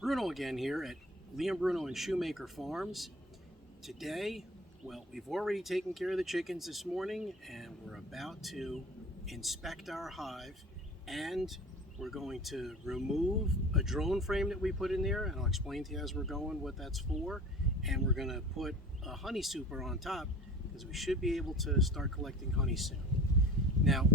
Bruno again here at Liam Bruno and Shoemaker Farms. Today, well, we've already taken care of the chickens this morning and we're about to inspect our hive, and we're going to remove a drone frame that we put in there, and I'll explain to you as we're going what that's for, and we're going to put a honey super on top because we should be able to start collecting honey soon. Now,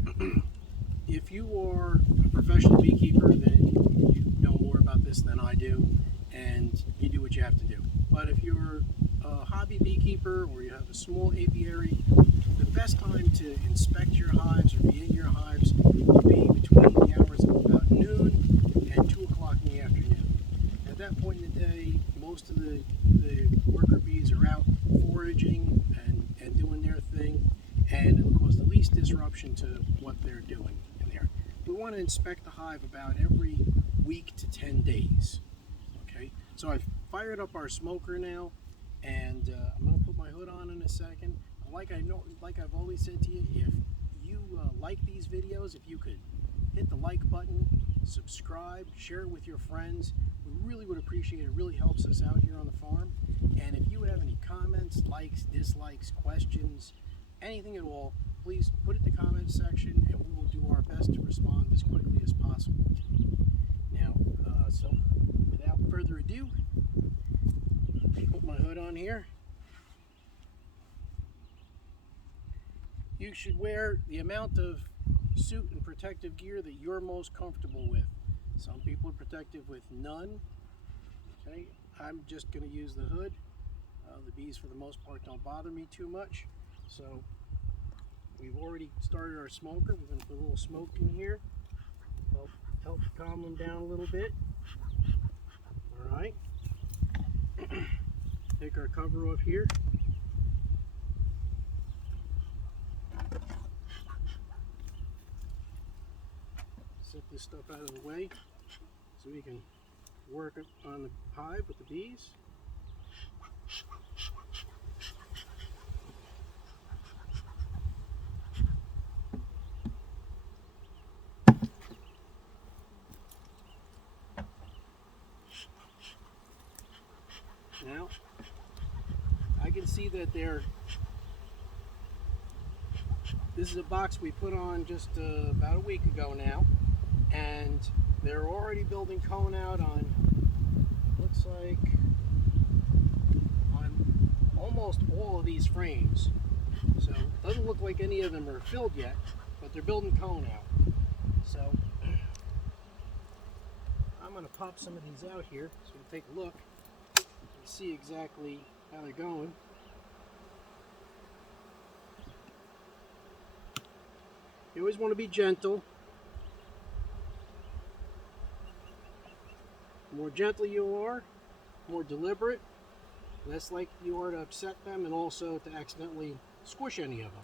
if you are a professional beekeeper, then you know more about this than I do, and you do what you have to do. But if you're a hobby beekeeper or you have a small apiary, the best time to inspect your hives or be in your hives would be between the hours of about noon and 2 o'clock in the afternoon. At that point in the day, most of the worker bees are out foraging and doing their thing, and it will cause the least disruption to what they're doing in there. We want to inspect the hive about every week to 10 days. Okay, so I've fired up our smoker now, and I'm going to put my hood on in a second. Like I've always said to you, if you like these videos, if you could hit the like button, subscribe, share it with your friends, we really would appreciate it. It really helps us out here on the farm. And if you have any comments, likes, dislikes, questions, anything at all, please put it in the comments section and we will do our best to respond as quickly as possible. Now, so without further ado, put my hood on here. You should wear the amount of suit and protective gear that you're most comfortable with. Some people are protective with none. Okay, I'm just going to use the hood. The bees for the most part don't bother me too much. So we've already started our smoker. We're going to put a little smoke in here. Help calm them down a little bit. All right. Take our cover off here. Set this stuff out of the way so we can work on the hive with the bees. Now, I can see that this is a box we put on just about a week ago now, and they're already building cone out on, looks like, on almost all of these frames. So it doesn't look like any of them are filled yet, but they're building cone out. So I'm going to pop some of these out here so we can take a look and see exactly how they're going. You always want to be gentle. The more gentle you are, more deliberate, less likely you are to upset them and also to accidentally squish any of them.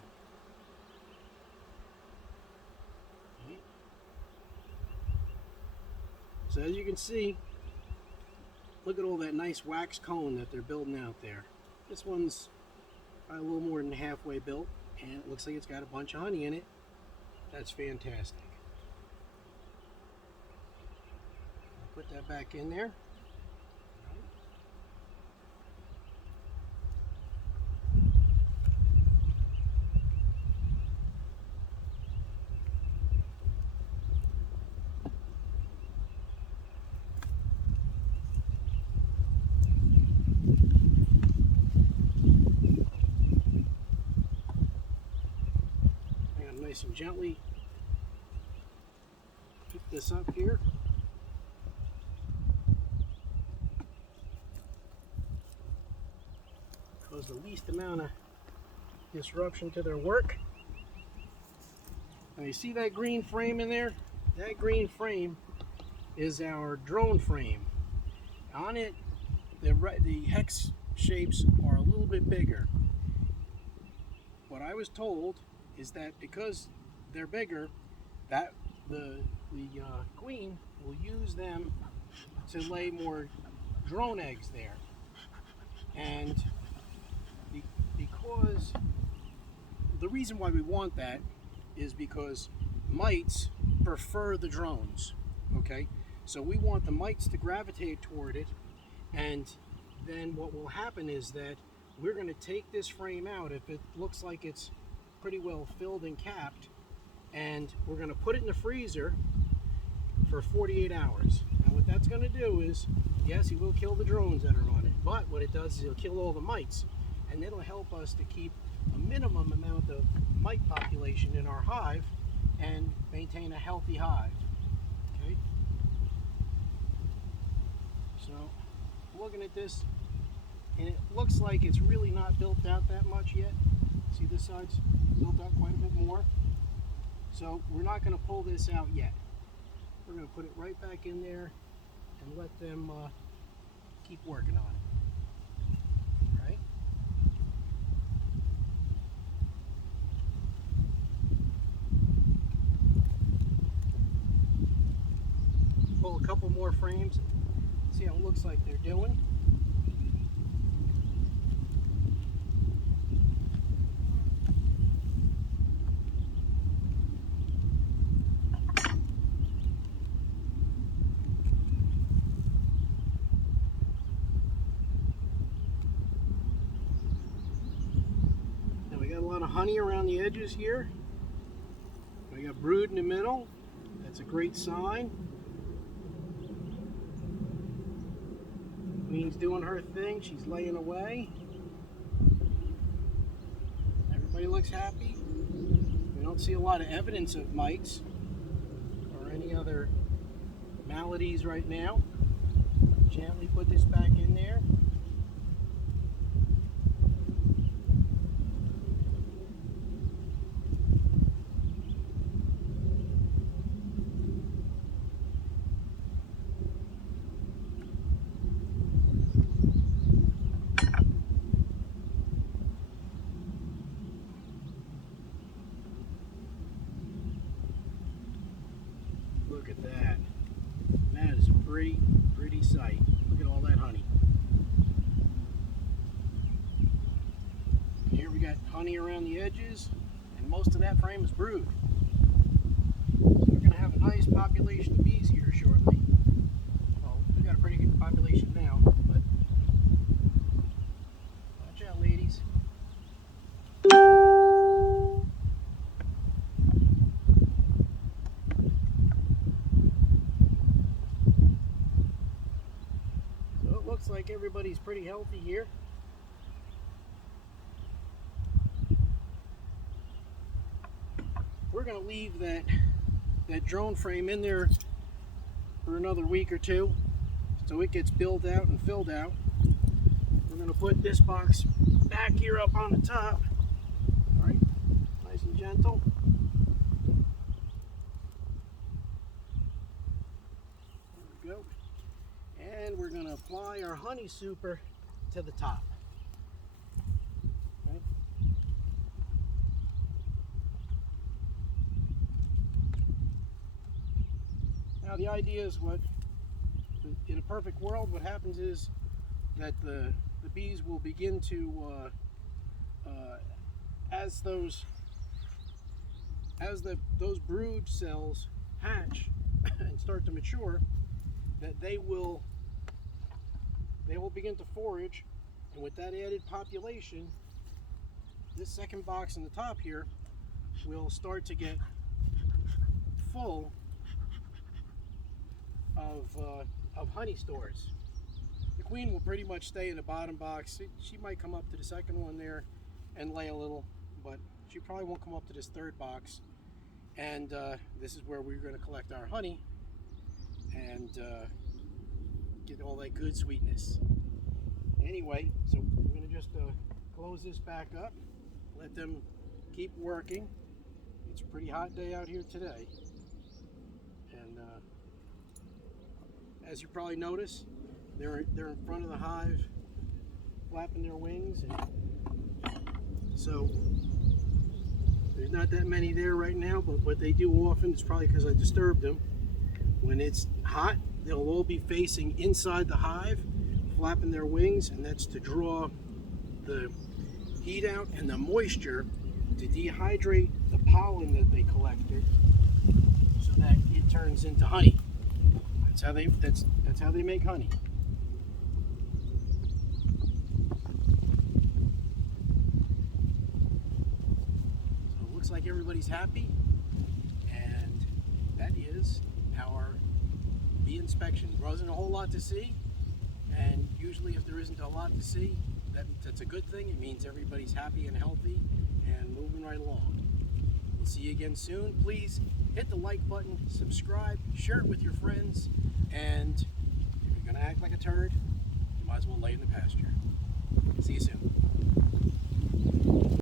Okay. So as you can see, look at all that nice wax cone that they're building out there. This one's probably a little more than halfway built, and it looks like it's got a bunch of honey in it. That's fantastic. Put that back in there. Nice and gently pick this up here. Cause the least amount of disruption to their work. Now you see that green frame in there? That green frame is our drone frame. On it, the hex shapes are a little bit bigger. What I was told is that because they're bigger, that the queen will use them to lay more drone eggs there. And because the reason why we want that is because mites prefer the drones. Okay, So we want the mites to gravitate toward it, and then what will happen is that we're going to take this frame out if it looks like it's pretty well filled and capped, and we're going to put it in the freezer for 48 hours. Now what that's going to do is, yes, it will kill the drones that are on it, but what it does is it'll kill all the mites, and it'll help us to keep a minimum amount of mite population in our hive and maintain a healthy hive. Okay? So looking at this, and it looks like it's really not built out that much yet. See, this side's built out quite a bit more. So we're not going to pull this out yet. We're going to put it right back in there and let them keep working on it. All right? Pull a couple more frames and see how it looks like they're doing. A lot of honey around the edges here. We got brood in the middle. That's a great sign. Queen's doing her thing. She's laying away. Everybody looks happy. We don't see a lot of evidence of mites or any other maladies right now. Gently put this back in there. Look at that. That is a pretty sight. Look at all that honey. Here we got honey around the edges, and most of that frame is brood. So we're going to have a nice population of bees here shortly. Well, we've got a pretty good population now, but watch out, ladies. Looks like everybody's pretty healthy here. We're going to leave that drone frame in there for another week or two so it gets built out and filled out. We're going to put this box back here up on the top. All right, nice and gentle. There we go. And we're going to apply our honey super to the top. Okay. Now the idea is in a perfect world, what happens is that the bees will begin to, as those brood cells hatch and start to mature, that they will begin to forage, and with that added population, this second box in the top here will start to get full of honey stores. The queen will pretty much stay in the bottom box. She might come up to the second one there and lay a little, but she probably won't come up to this third box. And this is where we're going to collect our honey and get all that good sweetness. Anyway, so we're going to just close this back up, let them keep working. It's a pretty hot day out here today, and as you probably notice, they're in front of the hive flapping their wings, and so there's not that many there right now, but what they do often, it's probably because I disturbed them. When it's hot, they'll all be facing inside the hive, flapping their wings, and that's to draw the heat out and the moisture to dehydrate the pollen that they collected so that it turns into honey. That's how they make honey. So it looks like everybody's happy, and that is our bee inspection. There wasn't a whole lot to see, and usually if there isn't a lot to see, that's a good thing. It means everybody's happy and healthy and moving right along. We'll see you again soon. Please hit the like button, subscribe, share it with your friends, and if you're gonna act like a turd, you might as well lay in the pasture. See you soon.